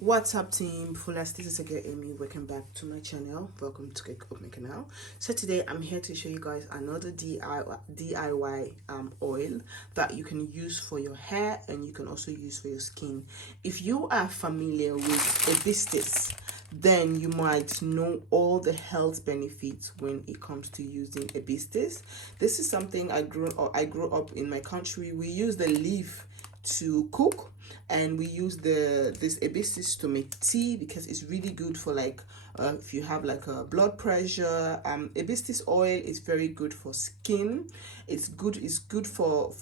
What's up, team Fullest? This is again Amy. Welcome back to my channel. Welcome to Cake Up My Canal. So today I'm here to show you guys another DIY oil that you can use for your hair and you can also use for your skin. If you are familiar with hibiscus, then you might know all the health benefits when it comes to using hibiscus. This is something I grew up in my country. We use the leaf to cook, and we use this hibiscus to make tea because it's really good for if you have like a blood pressure. Hibiscus oil is very good for skin. It's good for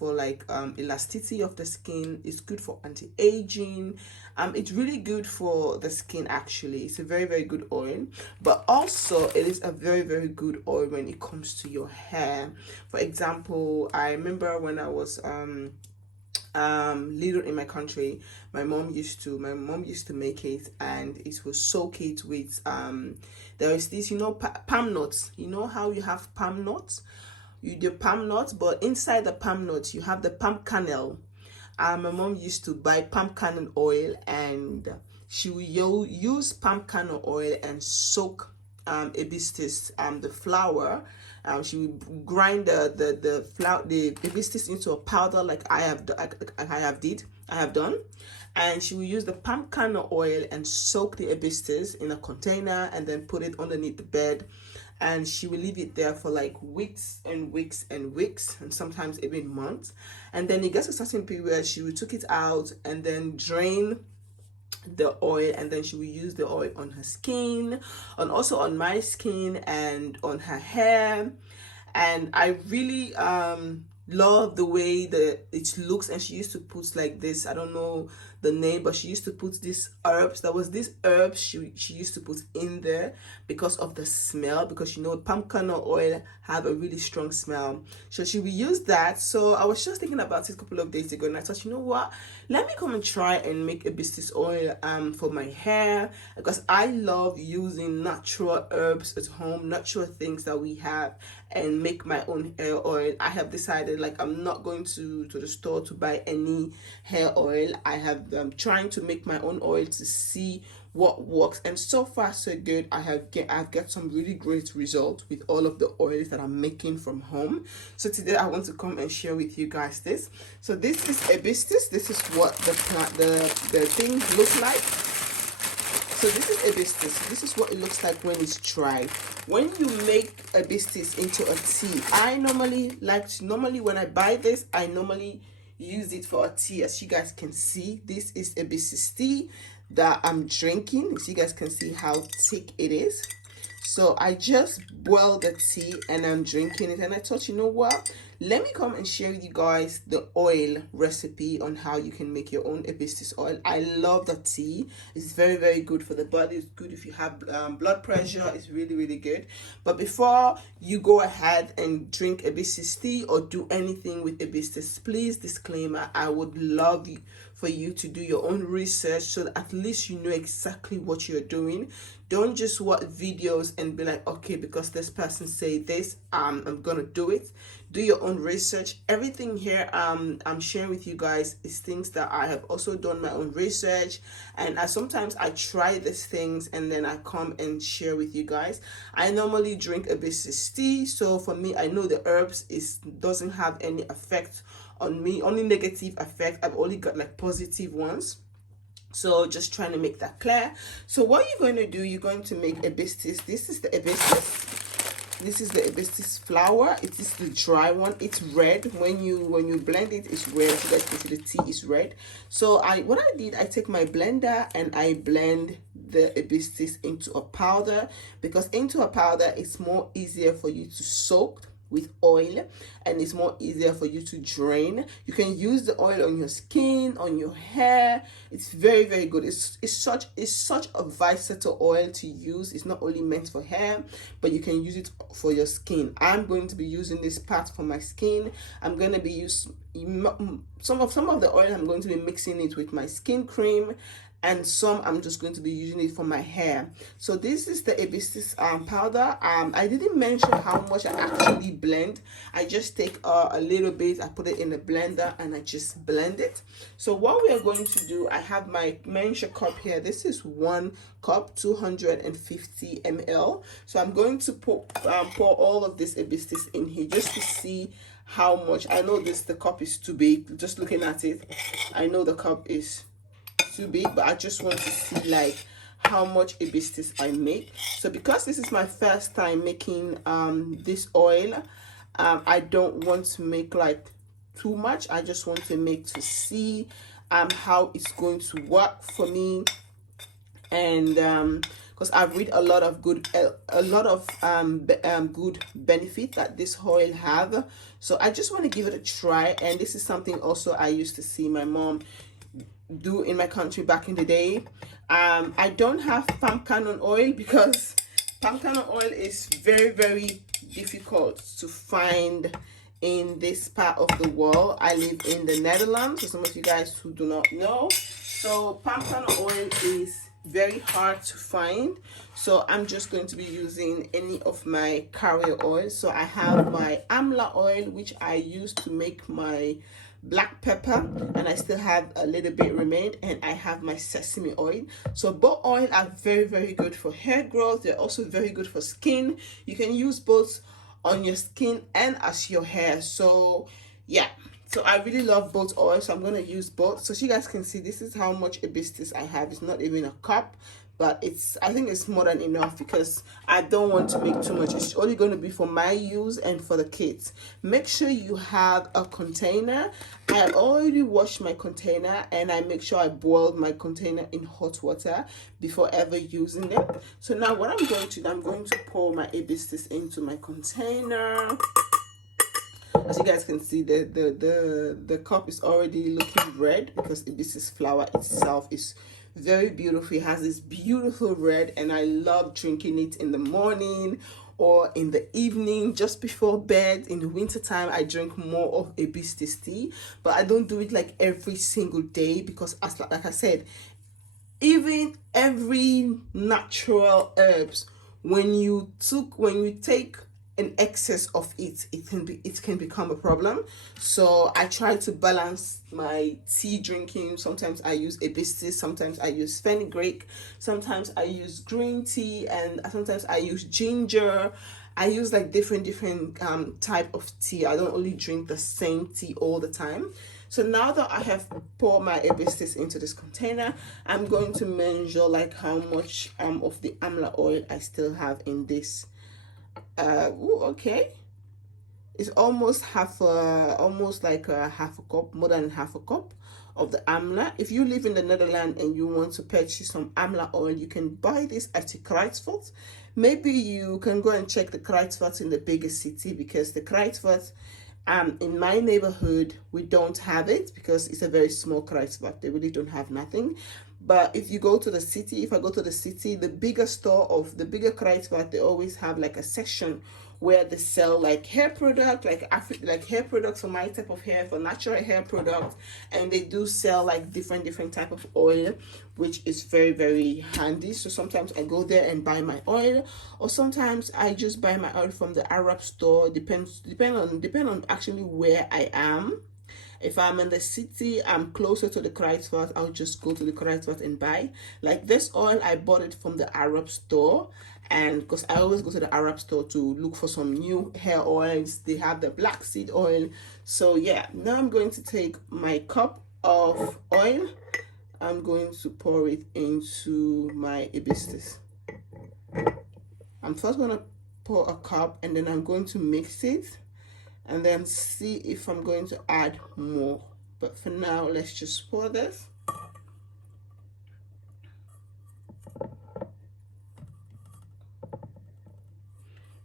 elasticity of the skin. It's good for anti-aging. It's really good for the skin. Actually, it's a very good oil, but also it is a very good oil when it comes to your hair. For example, I remember when I was little in my country, my mom used to make it, and it was soak it with there is this, palm nuts. You know how you have palm nuts, you do palm nuts, but inside the palm nuts you have the palm kernel. My mom used to buy palm kernel oil, and she will use palm kernel oil and soak hibiscus, the flower. She would grind the hibiscus into a powder, like I have done, and she will use the palm kernel oil and soak the hibiscus in a container and then put it underneath the bed, and she will leave it there for like weeks and weeks and weeks, and sometimes even months. And then it gets a certain period, she will take it out and then drain the oil, and then she will use the oil on her skin, and also on my skin and on her hair. And I really love the way that it looks. And she used to put like this, I don't know the name, but she used to put these herbs. There was this herbs she used to put in there because of the smell, because palm kernel oil have a really strong smell, so she will use that. So I was just thinking about it a couple of days ago, and I thought, you know what, let me come and try and make hibiscus oil for my hair, because I love using natural herbs at home, natural things that we have, and make my own hair oil. I have decided, like, I'm not going to the store to buy any hair oil. I have trying to make my own oil to see what works, and so far so good. I've got some really great results with all of the oils that I'm making from home. So today I want to come and share with you guys this. So this is hibiscus. This is what the thing looks like. So this is hibiscus. This is what it looks like when it's dry. When you make hibiscus into a tea, normally when I buy this, I normally use it for a tea. As you guys can see, this is hibiscus tea that I'm drinking. As you guys can see how thick it is. So I just boiled the tea and I'm drinking it, and I thought, you know what, let me come and share with you guys the oil recipe on how you can make your own hibiscus oil. I love the tea. It's very good for the body. It's good if you have blood pressure. It's really good. But before you go ahead and drink hibiscus tea or do anything with hibiscus, please, disclaimer, I would love for you to do your own research, so that at least you know exactly what you're doing. Don't just watch videos and be like, okay, because this person say this, I'm gonna do it. Do your own research. Everything here I'm sharing with you guys is things that I have also done my own research, and sometimes I try these things and then I come and share with you guys. I normally drink hibiscus tea, so for me, I know the herbs doesn't have any effect on me, only negative effect. I've only got like positive ones. So just trying to make that clear. So what you're going to do, you're going to make hibiscus. This is the hibiscus. This is the hibiscus flower. It is the dry one. It's red. When you blend it, it's red. So you guys can see the tea is red. So what I did, I take my blender and I blend the hibiscus into a powder, because into a powder it's more easier for you to soak with oil, and it's more easier for you to drain. You can use the oil on your skin, on your hair. It's very good. It's such a versatile oil to use. It's not only meant for hair, but you can use it for your skin. I'm going to be using this part for my skin. I'm going to be using some of the oil. I'm going to be mixing it with my skin cream, and some I'm just going to be using it for my hair. So this is the hibiscus powder. I didn't mention how much I actually blend. I just take a little bit, I put it in the blender and I just blend it. So what we are going to do, I have my measure cup here. This is 1 cup, 250 ml. So I'm going to pour all of this hibiscus in here just to see how much. I know the cup is too big. Just looking at it, I know the cup is too big, but I just want to see like how much hibiscus I make. So because this is my first time making this oil, I don't want to make like too much. I just want to make to see how it's going to work for me. And because I've read a lot of good good benefit that this oil have, so I just want to give it a try. And this is something also I used to see my mom do in my country back in the day. I don't have palm kernel oil because palm kernel oil is very, very difficult to find in this part of the world. I live in the Netherlands, for some of you guys who do not know. So palm kernel oil is very hard to find, so I'm just going to be using any of my carrier oils. So I have my amla oil, which I use to make my black pepper, and I still have a little bit remained, and I have my sesame oil. So both oil are very, very good for hair growth. They're also very good for skin. You can use both on your skin and as your hair. So yeah, so I really love both oils, so I'm going to use both. So you guys can see this is how much hibiscus I have. It's not even a cup, but I think it's more than enough because I don't want to make too much. It's only going to be for my use and for the kids. Make sure you have a container. I have already washed my container, and I make sure I boiled my container in hot water before ever using it. So now what I'm going to pour my hibiscus into my container. As you guys can see, the cup is already looking red because hibiscus flower itself is very beautiful. It has this beautiful red, and I love drinking it in the morning or in the evening just before bed. In the winter time, I drink more of hibiscus tea, but I don't do it like every single day because, like I said, even every natural herbs, when you take an excess of it can become a problem. So I try to balance my tea drinking. Sometimes I use hibiscus, sometimes I use fenugreek, sometimes I use green tea, and sometimes I use ginger. I use like different type of tea. I don't only drink the same tea all the time. So now that I have poured my hibiscus into this container, I'm going to measure like how much of the amla oil I still have in this. Okay, it's almost half like a half a cup, more than half a cup of the amla. If you live in the Netherlands and you want to purchase some amla oil, you can buy this at the Kruidvat. Maybe you can go and check the Kruidvat in the bigger city, because the Kruidvat in my neighborhood, we don't have it because it's a very small Kruidvat. They really don't have nothing. But if you go to the city, if I go to the city, the bigger store of the bigger Kruidvat, they always have like a section where they sell like hair product, like hair products for my type of hair, for natural hair products, and they do sell like different type of oil, which is very, very handy. So sometimes I go there and buy my oil, or sometimes I just buy my oil from the Arab store. Depend on actually where I am. If I'm in the city, I'm closer to the Kruidvat, I'll just go to the Kruidvat and buy. Like this oil, I bought it from the Arab store, and because I always go to the Arab store to look for some new hair oils. They have the black seed oil. So yeah, now I'm going to take my cup of oil. I'm going to pour it into my hibiscus. I'm first going to pour a cup, and then I'm going to mix it, and then see if I'm going to add more. But for now, let's just pour this.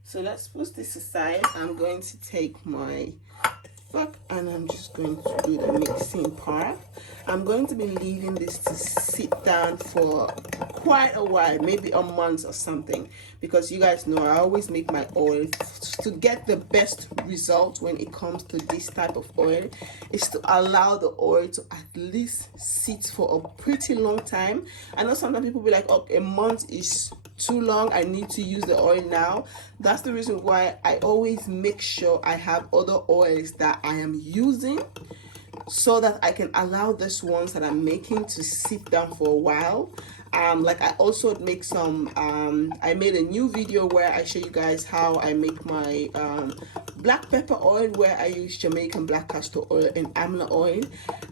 So let's put this aside. I'm going to take my fork, and I'm just going to do the mixing part. I'm going to be leaving this to sit down for quite a while, maybe a month or something, because you guys know I always make my oil to get the best result. When it comes to this type of oil, is to allow the oil to at least sit for a pretty long time. I know sometimes people be like, oh, a month is too long, I need to use the oil now. That's the reason why I always make sure I have other oils that I am using, so that I can allow this ones that I'm making to sit down for a while. Like I also make some I made a new video where I show you guys how I make my black pepper oil, where I use Jamaican black castor oil and amla oil,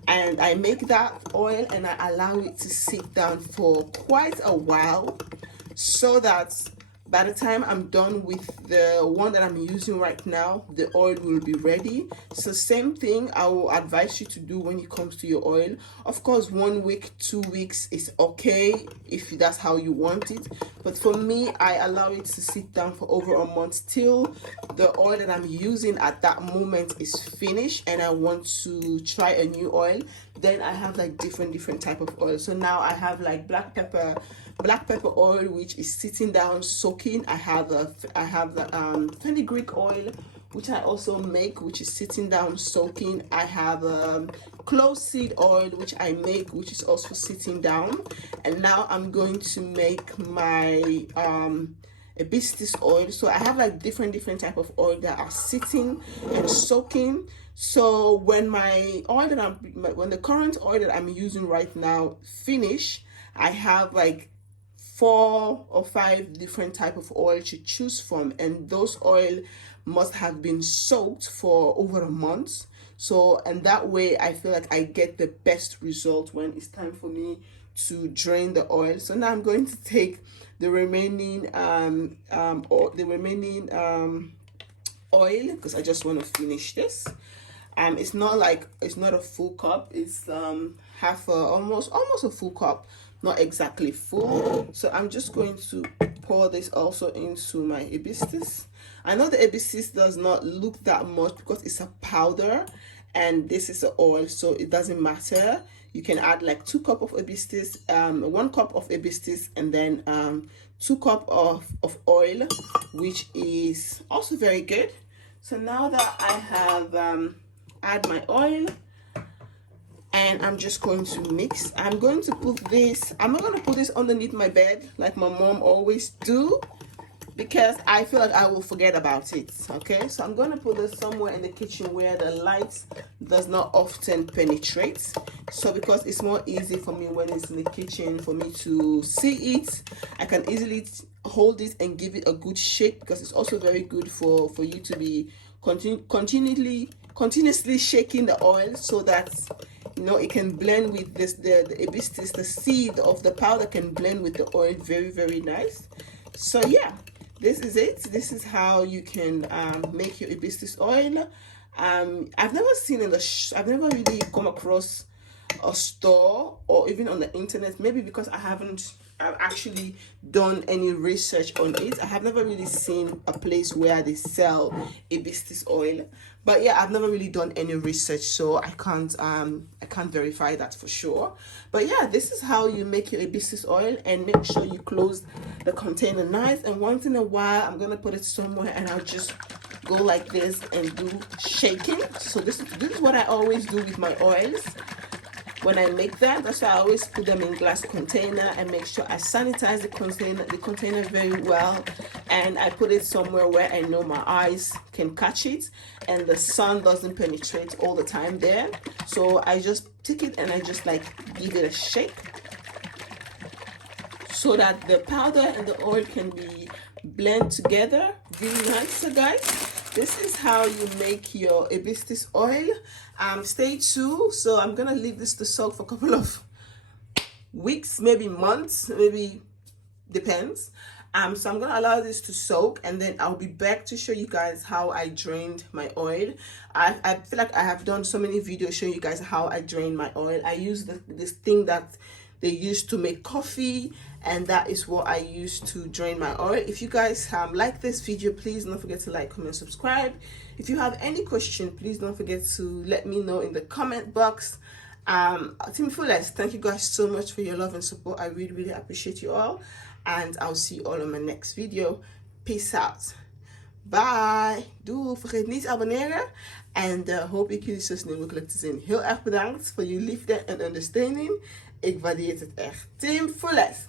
and I make that oil and I allow it to sit down for quite a while, so that by the time I'm done with the one that I'm using right now, the oil will be ready. So same thing I will advise you to do when it comes to your oil. Of course, 1 week, 2 weeks is okay if that's how you want it. But for me, I allow it to sit down for over a month till the oil that I'm using at that moment is finished and I want to try a new oil. Then I have like different type of oil. So now I have like black pepper oil, which is sitting down soaking. I have the fenugreek oil, which I also make, which is sitting down soaking. I have clove seed oil, which I make, which is also sitting down. And now I'm going to make my hibiscus oil. So I have like different type of oil that are sitting and soaking. So when when the current oil that I'm using right now finish, I have like 4 or 5 different type of oil to choose from, and those oil must have been soaked for over a month. So, and that way I feel like I get the best result when it's time for me to drain the oil. So now I'm going to take the remaining oil, because I just want to finish this. It's not a full cup, it's almost a full cup, not exactly full. So I'm just going to pour this also into my hibiscus. I know the hibiscus does not look that much because it's a powder and this is an oil, so it doesn't matter. You can add like 2 cups of hibiscus, 1 cup of hibiscus, and then 2 cups of oil, which is also very good. So now that I have add my oil, and I'm just going to mix. I'm going to put this, I'm not going to put this underneath my bed like my mom always do, because I feel like I will forget about it. Okay, so I'm going to put this somewhere in the kitchen where the light does not often penetrate. So because it's more easy for me when it's in the kitchen for me to see it, I can easily hold it and give it a good shake, because it's also very good for you to be continuously shaking the oil, so that it can blend with this, the hibiscus, the seed of the powder can blend with the oil very nice. So yeah, this is it. This is how you can make your hibiscus oil. I've never really come across a store or even on the internet, maybe because I've actually done any research on it. I have never really seen a place where they sell hibiscus oil, but yeah, I've never really done any research, so I can't verify that for sure. But yeah, this is how you make your hibiscus oil, and make sure you close the container nice. And once in a while, I'm gonna put it somewhere and I'll just go like this and do shaking. So this is what I always do with my oils. When I make them, that's why I always put them in glass container and make sure I sanitize the container very well, and I put it somewhere where I know my eyes can catch it and the sun doesn't penetrate all the time there. So I just take it and I just like give it a shake so that the powder and the oil can be blend together really nice. So guys, this is how you make your hibiscus oil. Stay tuned. So I'm gonna leave this to soak for a couple of weeks, maybe months, maybe depends. So I'm gonna allow this to soak, and then I'll be back to show you guys how I drained my oil. I feel like I have done so many videos showing you guys how I drain my oil. I use this thing that they use to make coffee, and that is what I use to drain my oil. If you guys like this video, please don't forget to like, comment, subscribe. If you have any question, please don't forget to let me know in the comment box. Team Fullest, thank you guys so much for your love and support. I really, really appreciate you all. And I'll see you all on my next video. Peace out. Bye. Doei. Vergeet niet te abonneren. En hoop ik jullie zo snel mogelijk te zien. Heel erg bedankt voor jullie liefde en ondersteuning. Ik waardeer het echt. Team Fullest.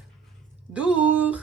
Doei.